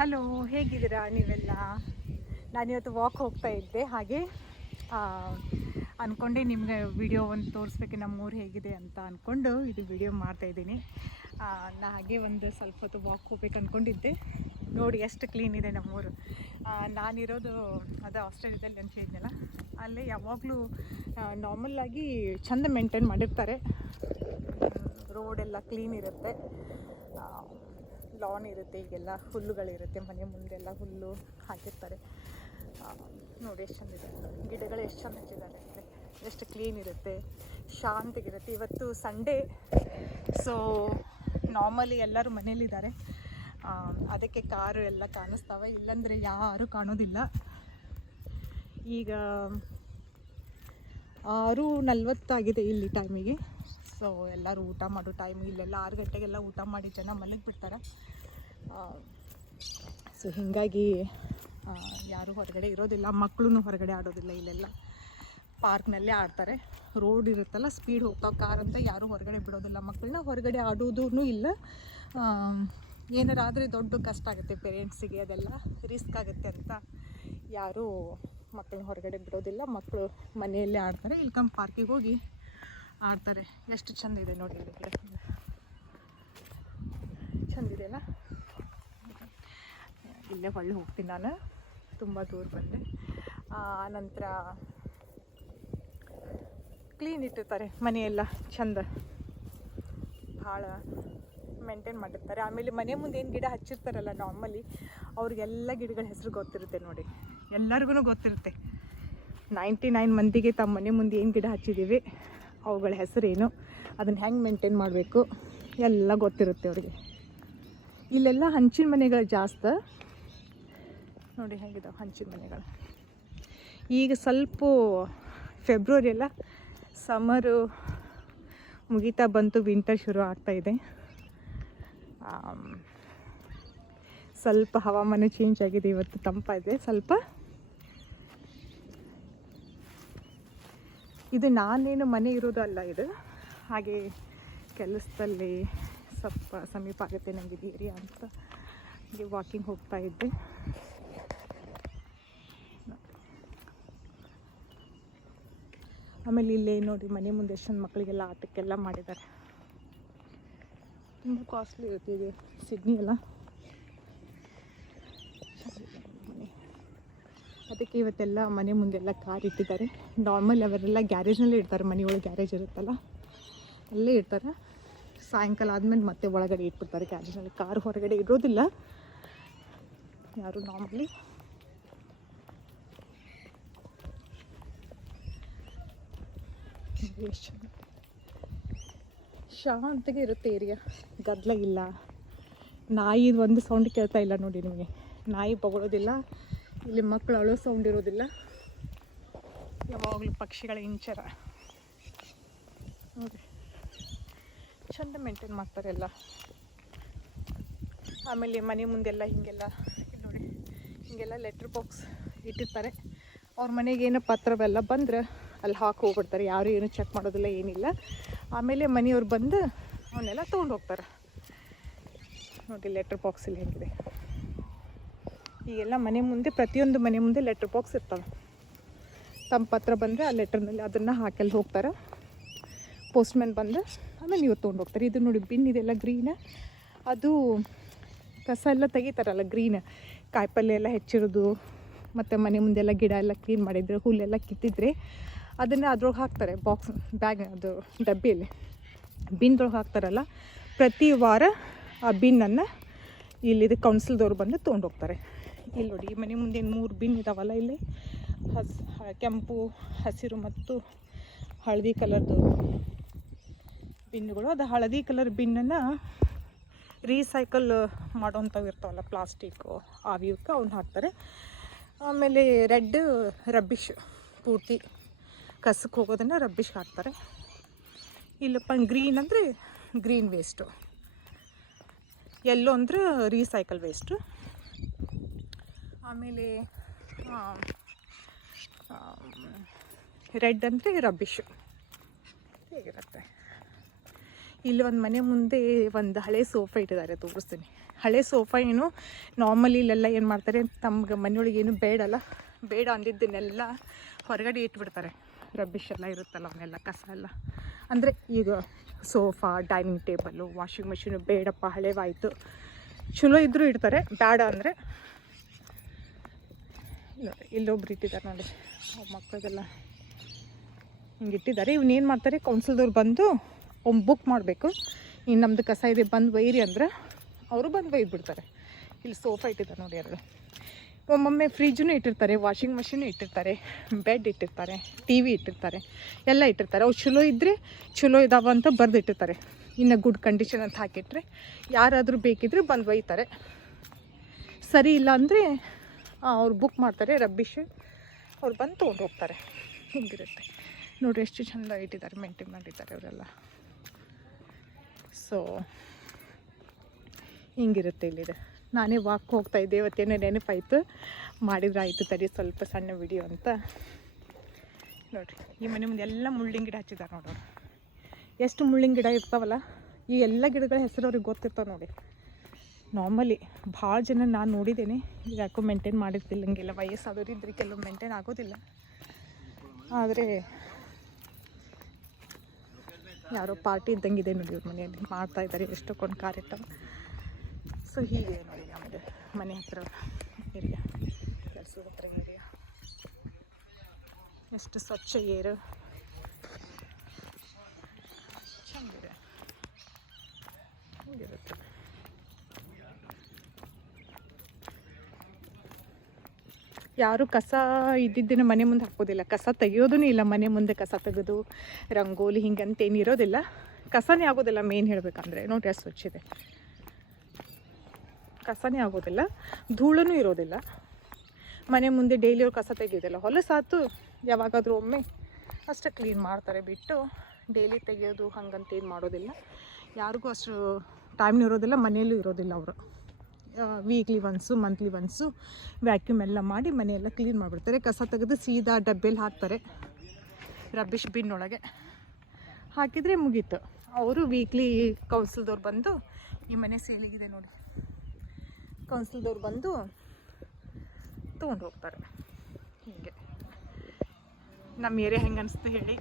Hello, ಹೇಗಿದ್ದೀರಾ ನೀವೆಲ್ಲ? ನಾನಿವತ್ತು ವಾಕ್ ಹೋಗ್ತಾ ಇದ್ದೆ. ಹಾಗೆ ಅಂದ್ಕೊಂಡೆ ನಿಮಗೆ ವಿಡಿಯೋ ಒಂದು ತೋರಿಸ್ಬೇಕು ನಮ್ಮೂರು ಹೇಗಿದೆ ಅಂತ ಅಂದ್ಕೊಂಡು ಇದು ವಿಡಿಯೋ ಮಾಡ್ತಾಯಿದ್ದೀನಿ. ನಾ ಹಾಗೆ ಒಂದು ಸ್ವಲ್ಪ ಹೊತ್ತು ವಾಕ್ ಹೋಗ್ಬೇಕು ಅಂದ್ಕೊಂಡಿದ್ದೆ. ನೋಡಿ ಎಷ್ಟು ಕ್ಲೀನ್ ಇದೆ ನಮ್ಮೂರು. ನಾನಿರೋದು ಅದು ಆಸ್ಟ್ರೇಲಿಯಾದಲ್ಲಿ ಅಂತ ಹೇಳಿದ್ನಲ್ಲ, ಅಲ್ಲೇ ಯಾವಾಗಲೂ ನಾರ್ಮಲ್ಲಾಗಿ ಚೆಂದ ಮೇಂಟೈನ್ ಮಾಡಿರ್ತಾರೆ. ರೋಡೆಲ್ಲ ಕ್ಲೀನ್ ಇರುತ್ತೆ, ಲಾನ್ ಇರುತ್ತೆ, ಈಗೆಲ್ಲ ಹುಲ್ಲುಗಳಿರುತ್ತೆ, ಮನೆ ಮುಂದೆಲ್ಲ ಹುಲ್ಲು ಹಾಕಿರ್ತಾರೆ. ನೋಡಿ ಎಷ್ಟು ಚೆಂದಿದೆ, ಗಿಡಗಳು ಎಷ್ಟು ಚೆಂದ ಹಚ್ಚಿದ್ದಾರೆ ಅಂದರೆ ಎಷ್ಟು ಕ್ಲೀನ್ ಇರುತ್ತೆ, ಶಾಂತಿಗಿರುತ್ತೆ. ಇವತ್ತು ಸಂಡೇ, ಸೊ ನಾರ್ಮಲಿ ಎಲ್ಲರೂ ಮನೇಲಿದ್ದಾರೆ, ಅದಕ್ಕೆ ಕಾರು ಎಲ್ಲ ಕಾಣಿಸ್ತವೆ, ಇಲ್ಲಾಂದರೆ ಯಾರೂ ಕಾಣೋದಿಲ್ಲ. ಈಗ 6:40 ಆಗಿದೆ ಇಲ್ಲಿ ಟೈಮಿಗೆ. ಸೊ ಎಲ್ಲರೂ ಊಟ ಮಾಡೋ ಟೈಮು, ಇಲ್ಲೆಲ್ಲ 6 ಗಂಟೆಗೆಲ್ಲ ಊಟ ಮಾಡಿ ಜನ ಮಲಗಿಬಿಡ್ತಾರೆ. ಸೊ ಹೀಗಾಗಿ ಯಾರೂ ಹೊರಗಡೆ ಇರೋದಿಲ್ಲ, ಮಕ್ಕಳು ಹೊರಗಡೆ ಆಡೋದಿಲ್ಲ. ಇಲ್ಲೆಲ್ಲ ಪಾರ್ಕ್ನಲ್ಲೇ ಆಡ್ತಾರೆ. ರೋಡ್ ಇರುತ್ತಲ್ಲ, ಸ್ಪೀಡ್ ಹೋಗ್ತಾವೆ ಕಾರ್ ಅಂತ ಯಾರೂ ಹೊರಗಡೆ ಬಿಡೋದಿಲ್ಲ. ಮಕ್ಕಳನ್ನ ಹೊರಗಡೆ ಆಡೋದೂ ಇಲ್ಲ. ಏನಾರಾದರೆ ದೊಡ್ಡ ಕಷ್ಟ ಆಗುತ್ತೆ ಪೇರೆಂಟ್ಸಿಗೆ, ಅದೆಲ್ಲ ರಿಸ್ಕ್ ಆಗುತ್ತೆ ಅಂತ ಯಾರೂ ಮಕ್ಕಳನ್ನ ಹೊರಗಡೆ ಬಿಡೋದಿಲ್ಲ. ಮಕ್ಕಳು ಮನೆಯಲ್ಲೇ ಆಡ್ತಾರೆ, ಇಲ್ಕಂಡು ಪಾರ್ಕಿಗೆ ಹೋಗಿ ಆಡ್ತಾರೆ. ಎಷ್ಟು ಚೆಂದ ಇದೆ ನೋಡಿ, ಇಲ್ಲಿ ಗಿಡ ಚೆಂದಿದೆ ಅಲ್ಲ. ಇಲ್ಲೇ ಹೊಳ್ಳಿ ಹೋಗ್ತೀನಿ ನಾನು, ತುಂಬ ದೂರ ಬಂದೆ. ಆನಂತರ ಕ್ಲೀನ್ ಇಟ್ಟಿರ್ತಾರೆ ಮನೆಯೆಲ್ಲ, ಚೆಂದ ಭಾಳ ಮೇಂಟೈನ್ ಮಾಡಿರ್ತಾರೆ. ಆಮೇಲೆ ಮನೆ ಮುಂದೆ ಏನು ಗಿಡ ಹಚ್ಚಿರ್ತಾರಲ್ಲ ನಾರ್ಮಲಿ, ಅವ್ರಿಗೆಲ್ಲ ಗಿಡಗಳ ಹೆಸರು ಗೊತ್ತಿರುತ್ತೆ ನೋಡಿ, ಎಲ್ಲರಿಗೂ ಗೊತ್ತಿರುತ್ತೆ. 99 ಮಂದಿಗೆ ತಮ್ಮ ಮನೆ ಮುಂದೆ ಏನು ಗಿಡ ಹಚ್ಚಿದ್ದೀವಿ, ಅವುಗಳ ಹೆಸರೇನು, ಅದನ್ನು ಹೆಂಗೆ ಮೇಂಟೈನ್ ಮಾಡಬೇಕು ಎಲ್ಲ ಗೊತ್ತಿರುತ್ತೆ ಅವ್ರಿಗೆ. ಇಲ್ಲೆಲ್ಲ ಹಂಚಿನ ಮನೆಗಳು ಜಾಸ್ತಿ ನೋಡಿ, ಹೇಗಿದಾವೆ ಹಂಚಿನ ಮನೆಗಳು. ಈಗ ಸ್ವಲ್ಪ ಫೆಬ್ರವರಿ ಎಲ್ಲ ಸಮ್ಮರು ಮುಗಿತಾ ಬಂತು, ವಿಂಟರ್ ಶುರು ಆಗ್ತಾಯಿದೆ. ಸ್ವಲ್ಪ ಹವಾಮಾನ ಚೇಂಜ್ ಆಗಿದೆ, ಇವತ್ತು ತಂಪಾಗಿದೆ ಸ್ವಲ್ಪ. ಇದು ನಾನೇನು ಮನೆ ಇರೋದು ಅಲ್ಲ, ಇದು ಹಾಗೆ ಕೆಲಸದಲ್ಲಿ ಸ್ವಲ್ಪ ಸಮೀಪ ಆಗುತ್ತೆ ನನಗೆ ಇದು ಏರಿಯಾ ಅಂತ ಹಾಗೆ ವಾಕಿಂಗ್ ಹೋಗ್ತಾ ಇದ್ದೆ. ಆಮೇಲೆ ಇಲ್ಲೇ ನೋಡಿ ಮನೆ ಮುಂದೆ ಎಷ್ಟೊಂದು ಮಕ್ಕಳಿಗೆಲ್ಲ ಆಟಕ್ಕೆಲ್ಲ ಮಾಡಿದ್ದಾರೆ. ತುಂಬ ಕಾಸ್ಟ್ಲಿ ಇರುತ್ತೆ ಇದು ಸಿಡ್ನಿ ಎಲ್ಲ, ಅದಕ್ಕೆ ಇವತ್ತೆಲ್ಲ ಮನೆ ಮುಂದೆಲ್ಲ ಕಾರ್ ಇಟ್ಟಿದ್ದಾರೆ. ನಾರ್ಮಲ್ ಅವರೆಲ್ಲ ಗ್ಯಾರೇಜ್ನಲ್ಲೇ ಇಡ್ತಾರೆ, ಮನೆಯೊಳಗೆ ಗ್ಯಾರೇಜ್ ಇರುತ್ತಲ್ಲ ಅಲ್ಲೇ ಇಡ್ತಾರೆ. ಸಾಯಂಕಾಲ ಆದಮೇಲೆ ಮತ್ತೆ ಒಳಗಡೆ ಇಟ್ಬಿಡ್ತಾರೆ ಗ್ಯಾರೇಜ್ನಲ್ಲಿ. ಕಾರ್ ಹೊರಗಡೆ ಇರೋದಿಲ್ಲ ಯಾರು ನಾರ್ಮಲಿ. ಶಾಂತಿಗೆ ಇರುತ್ತೆ ಏರಿಯಾ, ಗದ್ದಲ ಇಲ್ಲ. ನಾಯಿ ಒಂದು ಸೌಂಡ್ ಕೇಳ್ತಾ ಇಲ್ಲ ನೋಡಿ ನಿಮಗೆ, ನಾಯಿ ಬಗಳೋದಿಲ್ಲ, ಇಲ್ಲಿ ಮಕ್ಕಳು ಅಳೋ ಸೌಂಡ್ ಇರೋದಿಲ್ಲ, ಯಾವಾಗಲೂ ಪಕ್ಷಿಗಳ ಇಂಚರ ನೋಡಿ, ಚೆಂದ ಮೇಂಟೈನ್ ಮಾಡ್ತಾರೆ ಎಲ್ಲ. ಆಮೇಲೆ ಮನೆ ಮುಂದೆಲ್ಲ ಹೀಗೆಲ್ಲ ನೋಡಿ, ಹೀಗೆಲ್ಲ ಲೆಟ್ರ್ ಬಾಕ್ಸ್ ಇಟ್ಟಿರ್ತಾರೆ. ಅವ್ರ ಮನೆಗೆ ಏನೋ ಪತ್ರವೆಲ್ಲ ಬಂದ್ರೆ ಅಲ್ಲಿ ಹಾಕಿ ಹೋಗ್ಬಿಡ್ತಾರೆ, ಯಾರು ಏನು ಚೆಕ್ ಮಾಡೋದಿಲ್ಲ, ಏನಿಲ್ಲ. ಆಮೇಲೆ ಮನೆಯವ್ರು ಬಂದು ಅವನ್ನೆಲ್ಲ ತೊಗೊಂಡು ಹೋಗ್ತಾರೆ ನೋಡಿ. ಲೆಟ್ರ್ ಬಾಕ್ಸಲ್ಲಿ ಹೇಗಿದೆ, ಈಗೆಲ್ಲ ಮನೆ ಮುಂದೆ, ಪ್ರತಿಯೊಂದು ಮನೆ ಮುಂದೆ ಲೆಟ್ರ್ ಬಾಕ್ಸ್ ಇರ್ತವೆ. ತಮ್ಮ ಪತ್ರ ಬಂದರೆ ಆ ಲೆಟ್ರ್ನಲ್ಲಿ ಅದನ್ನು ಹಾಕಲ್ಲಿ ಹೋಗ್ತಾರೆ. ಪೋಸ್ಟ್ಮ್ಯಾನ್ ಬಂದು ಆಮೇಲೆ ನೀವು ತೊಗೊಂಡು ಹೋಗ್ತಾರೆ. ಇದು ನೋಡಿ ಬಿನ್ ಇದೆಲ್ಲ ಗ್ರೀನ್, ಅದು ಕಸ ಎಲ್ಲ ತೆಗಿತಾರಲ್ಲ ಗ್ರೀನ್, ಕಾಯಿಪಲ್ಯ ಎಲ್ಲ ಹೆಚ್ಚಿರೋದು, ಮತ್ತು ಮನೆ ಮುಂದೆಲ್ಲ ಗಿಡ ಎಲ್ಲ ಕ್ಲೀನ್ ಮಾಡಿದರೆ, ಹುಲ್ಲೆಲ್ಲ ಕಿತ್ತಿದ್ರೆ ಅದನ್ನು ಅದ್ರೊಳಗೆ ಹಾಕ್ತಾರೆ, ಬಾಕ್ಸ್ ಬ್ಯಾಗ್, ಅದು ಡಬ್ಬಿಯಲ್ಲಿ ಬಿನ್ದೊಳಗೆ ಹಾಕ್ತಾರಲ್ಲ. ಪ್ರತಿ ವಾರ ಆ ಬಿನ್ನನ್ನು ಇಲ್ಲಿದು ಕೌನ್ಸಿಲ್ದವ್ರು ಬಂದು ತೊಗೊಂಡೋಗ್ತಾರೆ. ಇಲ್ಲಿ ನೋಡಿ, ಈ ಮನೆ ಮುಂದೆ 3 ಬಿನ್ ಇದಾವಲ್ಲ ಇಲ್ಲಿ, ಕೆಂಪು, ಹಸಿರು ಮತ್ತು ಹಳದಿ ಕಲರ್ದು ಬಿನ್ನುಗಳು. ಅದು ಹಳದಿ ಕಲರ್ ಬಿನ್ನನ್ನು ರೀಸೈಕಲ್ ಮಾಡೋವಂಥವು ಇರ್ತಾವಲ್ಲ, ಪ್ಲಾಸ್ಟಿಕ್ಕು ಇವಕ್ಕೆ ಅವ್ನು ಹಾಕ್ತಾರೆ. ಆಮೇಲೆ ರೆಡ್ ರಬ್ಬಿಷ್, ಪೂರ್ತಿ ಕಸಕ್ಕೆ ಹೋಗೋದನ್ನು ರಬ್ಬಿಷ್ಗೆ ಹಾಕ್ತಾರೆ. ಇಲ್ಲಪ್ಪ ಗ್ರೀನ್ ಅಂದರೆ ಗ್ರೀನ್ ವೇಸ್ಟು, ಎಲ್ಲೋ ಅಂದರೆ ರೀಸೈಕಲ್ ವೇಸ್ಟು. ಆಮೇಲೆ ರೆಡ್ ಅಂದರೆ ರಬ್ಬಿಷು ಹೇಗಿರುತ್ತೆ. ಇಲ್ಲಿ ಒಂದು ಮನೆ ಮುಂದೆ ಒಂದು ಹಳೆ ಸೋಫಾ ಇಟ್ಟಿದ್ದಾರೆ, ತೋರಿಸ್ತೀನಿ. ಹಳೆ ಸೋಫಾ ಏನು ನಾರ್ಮಲಿ ಇಲ್ಲೆಲ್ಲ ಏನು ಮಾಡ್ತಾರೆ, ತಮ್ಗೆ ಮನೆಯೊಳಗೆ ಏನು ಬೇಡ ಅಂದಿದ್ದನ್ನೆಲ್ಲ ಹೊರಗಡೆ ಇಟ್ಬಿಡ್ತಾರೆ. ರಬ್ಬಿಷ್ ಎಲ್ಲ ಇರುತ್ತಲ್ಲ ಅವನ್ನೆಲ್ಲ, ಕಸ ಎಲ್ಲ. ಅಂದರೆ ಈಗ sofa, dining table, washing machine ಬೇಡಪ್ಪ ಹಳೇವಾಯಿತು, ಚಲೋ ಇದ್ದರೂ ಇಡ್ತಾರೆ. ಬೇಡ ಅಂದರೆ ನೋಡಿ ಇಲ್ಲೊಬ್ರು ಇಟ್ಟಿದ್ದಾರೆ ನೋಡಿ, ಮಕ್ಕಳಿಗೆಲ್ಲ ಹಿಂಗೆ ಇಟ್ಟಿದ್ದಾರೆ. ಇವನ್ನೇನು ಮಾಡ್ತಾರೆ, ಕೌನ್ಸಿಲ್ದವ್ರು ಬಂದು ಬುಕ್ ಮಾಡಬೇಕು, ಇನ್ನು ನಮ್ಮದು ಕಸ ಇದೆ ಬಂದು ಒಯ್ಯಿರಿ ಅಂದ್ರೆ ಅವರು ಬಂದು ಒಯ್ದುಬಿಡ್ತಾರೆ. ಇಲ್ಲಿ ಸೋಫಾ ಇಟ್ಟಿದ್ದಾರೆ ನೋಡಿ ಎರಡು. ಒಮ್ಮೊಮ್ಮೆ ಫ್ರಿಜ್ಜೂ ಇಟ್ಟಿರ್ತಾರೆ, ವಾಷಿಂಗ್ ಮಿಷಿನು ಇಟ್ಟಿರ್ತಾರೆ, ಬೆಡ್ ಇಟ್ಟಿರ್ತಾರೆ, ಟಿ ವಿ ಇಟ್ಟಿರ್ತಾರೆ, ಎಲ್ಲ ಇಟ್ಟಿರ್ತಾರೆ. ಅವು ಚಲೋ ಇದ್ದರೆ ಚಲೋ ಇದಾವ ಅಂತ ಬರೆದಿಟ್ಟಿರ್ತಾರೆ. ಇನ್ನು ಗುಡ್ ಕಂಡೀಷನ್ ಅಂತ ಹಾಕಿಟ್ರೆ ಯಾರಾದರೂ ಬೇಕಿದ್ರೆ ಬಂದು ಒಯ್ತಾರೆ. ಸರಿ ಇಲ್ಲ ಅಂದರೆ ಅವ್ರು ಬುಕ್ ಮಾಡ್ತಾರೆ, ರಬ್ಬಿಷ್, ಅವ್ರು ಬಂದು ತೊಗೊಂಡು ಹೋಗ್ತಾರೆ. ಹಿಂಗಿರುತ್ತೆ ನೋಡಿರಿ, ಎಷ್ಟು ಚೆಂದ ಇಟ್ಟಿದ್ದಾರೆ, ಮೇಂಟೈನ್ ಮಾಡಿದ್ದಾರೆ ಅವರೆಲ್ಲ. ಸೊ ಹಿಂಗಿರುತ್ತೆ ಇಲ್ಲಿದೆ. ನಾನೇ ವಾಕ್ ಹೋಗ್ತಾಯಿದ್ದೆ, ಇವತ್ತೇನೋ ನೆನಪಾಯಿತು, ಮಾಡಿದ್ರೆ ಆಯಿತು ತಡಿ ಸ್ವಲ್ಪ ಸಣ್ಣ ವಿಡಿಯೋ ಅಂತ. ನೋಡಿರಿ ಈ ಮನೆ ಮುಂದೆ ಎಲ್ಲ ಮುಳ್ಳಿನ ಗಿಡ ಹಚ್ಚಿದ್ದಾರೆ ನೋಡೋರು. ಎಷ್ಟು ಮುಳ್ಳಿನ ಗಿಡ ಇರ್ತಾವಲ್ಲ, ಈ ಎಲ್ಲ ಗಿಡಗಳ ಹೆಸರು ಅವ್ರಿಗೆ ಗೊತ್ತಿರ್ತಾವೆ ನೋಡಿ. ನಾರ್ಮಲಿ ಭಾಳ ಜನ ನಾನು ನೋಡಿದ್ದೇನೆ, ಈಗ ಯಾಕೋ ಮೇಂಟೈನ್ ಮಾಡಿರ್ತಿಲ್ಲ, ಹಂಗೆಲ್ಲ ವಯಸ್ಸಾದವ್ರು ಇದ್ರೆ ಕೆಲವು ಮೇಂಟೈನ್ ಆಗೋದಿಲ್ಲ. ಆದರೆ ಯಾರೋ ಪಾರ್ಟಿ ಇದ್ದಂಗಿದೆ ನೋಡಿ ಇವ್ರ ಮನೆಯಲ್ಲಿ, ಮಾಡ್ತಾಯಿದ್ದಾರೆ ಎಷ್ಟೊಂದು ಕಾರ್ಯಕ್ರಮ. ಸೊ ಹೀಗೆ ನೋಡಿ ನಮ್ಮದು ಮನೆ ಹತ್ರ ಏರಿಯಾ, ಕೆಲಸದ ಹತ್ರ ಏರಿಯಾ, ಎಷ್ಟು ಸ್ವಚ್ಛ ಏರು, ಚೆನ್ನಾಗಿದೆ, ಹೀಗಿರುತ್ತೆ. ಯಾರು ಕಸ ಇದ್ದಿದ್ದನ್ನು ಮನೆ ಮುಂದೆ ಹಾಕೋದಿಲ್ಲ, ಕಸ ತೆಗಿಯೋದೂ ಇಲ್ಲ. ಮನೆ ಮುಂದೆ ಕಸ ತೆಗೆದು ರಂಗೋಲಿ ಹಿಂಗಂತ ಏನು ಇರೋದಿಲ್ಲ, ಕಸನೇ ಆಗೋದಿಲ್ಲ. ಮೇನ್ ಹೇಳಬೇಕಂದ್ರೆ ನೋಡಿ ಅಷ್ಟು ಸ್ವಚ್ಛಿದೆ, ಕಸನೇ ಆಗೋದಿಲ್ಲ, ಧೂಳೂ ಇರೋದಿಲ್ಲ. ಮನೆ ಮುಂದೆ ಡೈಲಿ ಅವ್ರು ಕಸ ತೆಗೆಯೋದಿಲ್ಲ, ಹೊಲಸಾತು ಯಾವಾಗಾದರೂ ಒಮ್ಮೆ ಅಷ್ಟೇ ಕ್ಲೀನ್ ಮಾಡ್ತಾರೆ ಬಿಟ್ಟು ಡೈಲಿ ತೆಗೆಯೋದು ಹಂಗಂತ ಏನು ಮಾಡೋದಿಲ್ಲ. ಯಾರಿಗೂ ಅಷ್ಟು ಟೈಮ್ನೂ ಇರೋದಿಲ್ಲ, ಮನೆಯಲ್ಲೂ ಇರೋದಿಲ್ಲ. ಅವರು weekly once, monthly once vacuum ಎಲ್ಲ ಮಾಡಿ ಮನೆಯೆಲ್ಲ ಕ್ಲೀನ್ ಮಾಡಿಬಿಡ್ತಾರೆ. ಕಸ ತೆಗೆದು ಸೀದಾ ಡಬ್ಬೆಲ್ಲಿ ಹಾಕ್ತಾರೆ, ರಬ್ಬಿಷ್ ಬಿನ್ ಒಳಗೆ ಹಾಕಿದರೆ ಮುಗೀತು. ಅವರು ವೀಕ್ಲಿ ಕೌನ್ಸಿಲ್ದವ್ರು ಬಂದು, ಈ ಮನೆ ಸೇಲಿಗಿದೆ ನೋಡಿ, ಕೌನ್ಸಿಲ್ದವ್ರು ಬಂದು ತೊಗೊಂಡು ಹೋಗ್ತಾರೆ. ಹೀಗೆ ನಮ್ಮ ಏರಿಯಾ ಹೆಂಗೆ ಅನಿಸ್ತು ಹೇಳಿ.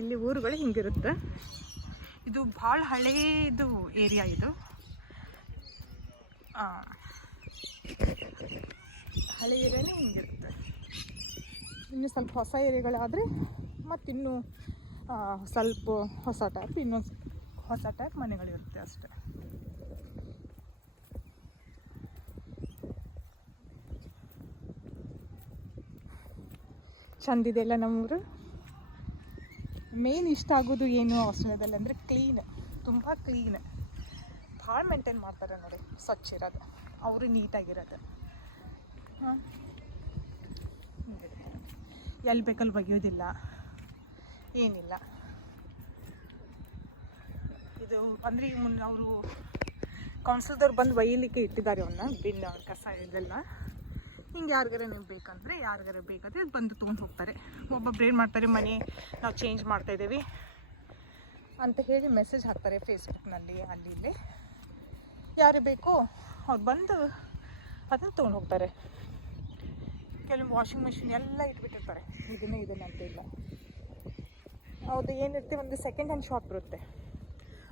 ಇಲ್ಲಿ ಊರುಗಳು ಹಿಂಗಿರುತ್ತೆ. ಇದು ಭಾಳ ಹಳೇದು ಏರಿಯಾ, ಇದು ಹಳೆ ಏರಿಯಾನೇ ಹಿಂಗಿರುತ್ತೆ. ಇನ್ನು ಸ್ವಲ್ಪ ಹೊಸ ಏರಿಯಾಗಳಾದರೆ ಮತ್ತಿನ್ನೂ ಸ್ವಲ್ಪ ಹೊಸ ಟೈಪ್, ಇನ್ನೊಂದು ಹೊಸ ಟೈಪ್ ಮನೆಗಳಿರುತ್ತೆ ಅಷ್ಟೆ. ಚಂದಿದೆಲ್ಲ ನಮ್ಮೂರು. ಮೇನ್ ಇಷ್ಟ ಆಗೋದು ಏನು ಆಸ್ಟ್ರೇಲಿಯಾದಲ್ಲಿ ಅಂದರೆ ಕ್ಲೀನ್, ತುಂಬ ಕ್ಲೀನ್, ಭಾಳ ಮೇಂಟೈನ್ ಮಾಡ್ತಾರೆ ನೋಡಿ, ಸ್ವಚ್ಛ ಇರೋದು, ಅವರು ನೀಟಾಗಿರೋದು. ಹಾಂ, ಎಲ್ಲಿ ಬೇಕಲ್ಲಿ ಒಗೆಯೋದಿಲ್ಲ, ಏನಿಲ್ಲ. ಇದು ಅಂದರೆ ಈಗ ಮುನ್ನ ಅವರು ಕೌನ್ಸಿಲ್ದವ್ರು ಬಂದು ಒಯ್ಯಲಿಕ್ಕೆ ಇಟ್ಟಿದ್ದಾರೆ ಅವನ್ನ, ಬಿನ್ ಕಸ ಇದೆಲ್ಲ. ಹಿಂಗೆ ಯಾರಿಗಾರ ನೀವು ಬೇಕಂದರೆ ಬೇಕಾದರೆ ಬಂದು ತೊಗೊಂಡು ಹೋಗ್ತಾರೆ. ಒಬ್ಬೊಬ್ರು ಏನು ಮಾಡ್ತಾರೆ, ಮನೆ ನಾವು ಚೇಂಜ್ ಮಾಡ್ತಾಯಿದ್ದೀವಿ ಅಂತ ಹೇಳಿ ಮೆಸೇಜ್ ಹಾಕ್ತಾರೆ ಫೇಸ್ಬುಕ್ನಲ್ಲಿ, ಅಲ್ಲಿ ಇಲ್ಲಿ. ಯಾರು ಬೇಕೋ ಅವ್ರು ಬಂದು ಅದನ್ನು ತೊಗೊಂಡು ಹೋಗ್ತಾರೆ. ಕೆಲವು ವಾಷಿಂಗ್ ಮಿಷಿನ್ ಎಲ್ಲ ಇಟ್ಬಿಟ್ಟಿರ್ತಾರೆ, ಇದನ್ನು ಅಂತ ಇಲ್ಲ. ಹೌದು, ಏನಿರುತ್ತೆ, ಒಂದು ಸೆಕೆಂಡ್ ಹ್ಯಾಂಡ್ ಶಾಪ್ ಇರುತ್ತೆ,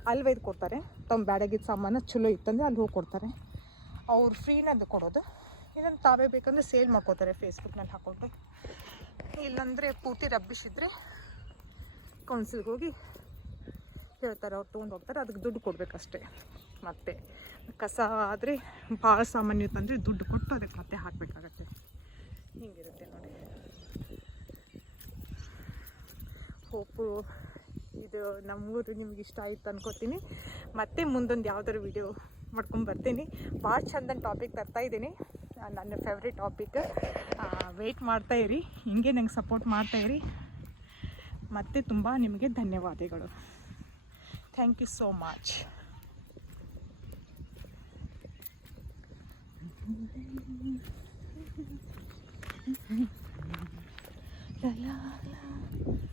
ಅಲ್ಲಿ ಒಯ್ದು ಕೊಡ್ತಾರೆ. ತಮ್ಮ ಬ್ಯಾಡಾಗಿದ್ದ ಸಾಮಾನು ಚಲೋ ಇತ್ತಂದರೆ ಅಲ್ಲಿ ಹೋಗಿ ಕೊಡ್ತಾರೆ. ಅವ್ರು ಫ್ರೀನದು ಕೊಡೋದು. ಇದನ್ನು ತಾವೇ ಬೇಕಂದರೆ ಸೇಲ್ ಮಾಡ್ಕೋತಾರೆ ಫೇಸ್ಬುಕ್ನಲ್ಲಿ ಹಾಕ್ಕೊಂಡು. ಇಲ್ಲಾಂದರೆ ಪೂರ್ತಿ ರಬ್ಬಿಷ್ ಇದ್ದರೆ ಕೌನ್ಸಿಲ್ಗೆ ಹೋಗಿ ಹೇಳ್ತಾರೆ, ಅವ್ರು ತೊಗೊಂಡು ಹೋಗ್ತಾರೆ. ಅದಕ್ಕೆ ದುಡ್ಡು ಕೊಡಬೇಕಷ್ಟೆ. ಮತ್ತು ಕಸ ಆದರೆ ಭಾಳ ಸಾಮಾನ್ಯ ಇತ್ತಂದರೆ ದುಡ್ಡು ಕೊಟ್ಟು ಅದಕ್ಕೆ ಮತ್ತೆ ಹಾಕಬೇಕಾಗತ್ತೆ. ಹಿಂಗಿರುತ್ತೆ ನೋಡಿ. ಹೋಪು ಇದು ನಮ್ಮೂರು ನಿಮ್ಗೆ ಇಷ್ಟ ಆಯಿತು ಅನ್ಕೋತೀನಿ. ಮತ್ತೆ ಮುಂದೊಂದು ಯಾವ್ದಾದ್ರು ವಿಡಿಯೋ ಮಾಡ್ಕೊಂಡು ಬರ್ತೀನಿ. ಭಾಳ ಚಂದ ಟಾಪಿಕ್ ತರ್ತಾಯಿದ್ದೀನಿ, ನನ್ನ ಫೇವ್ರೇಟ್ ಟಾಪಿಕ್. ವೆಯ್ಟ್ ಮಾಡ್ತಾಯಿರಿ, ಹಿಂಗೆ ನಂಗೆ ಸಪೋರ್ಟ್ ಮಾಡ್ತಾಯಿರಿ. ಮತ್ತು ತುಂಬ ನಿಮಗೆ ಧನ್ಯವಾದಗಳು. Thank you so much. La, la, la.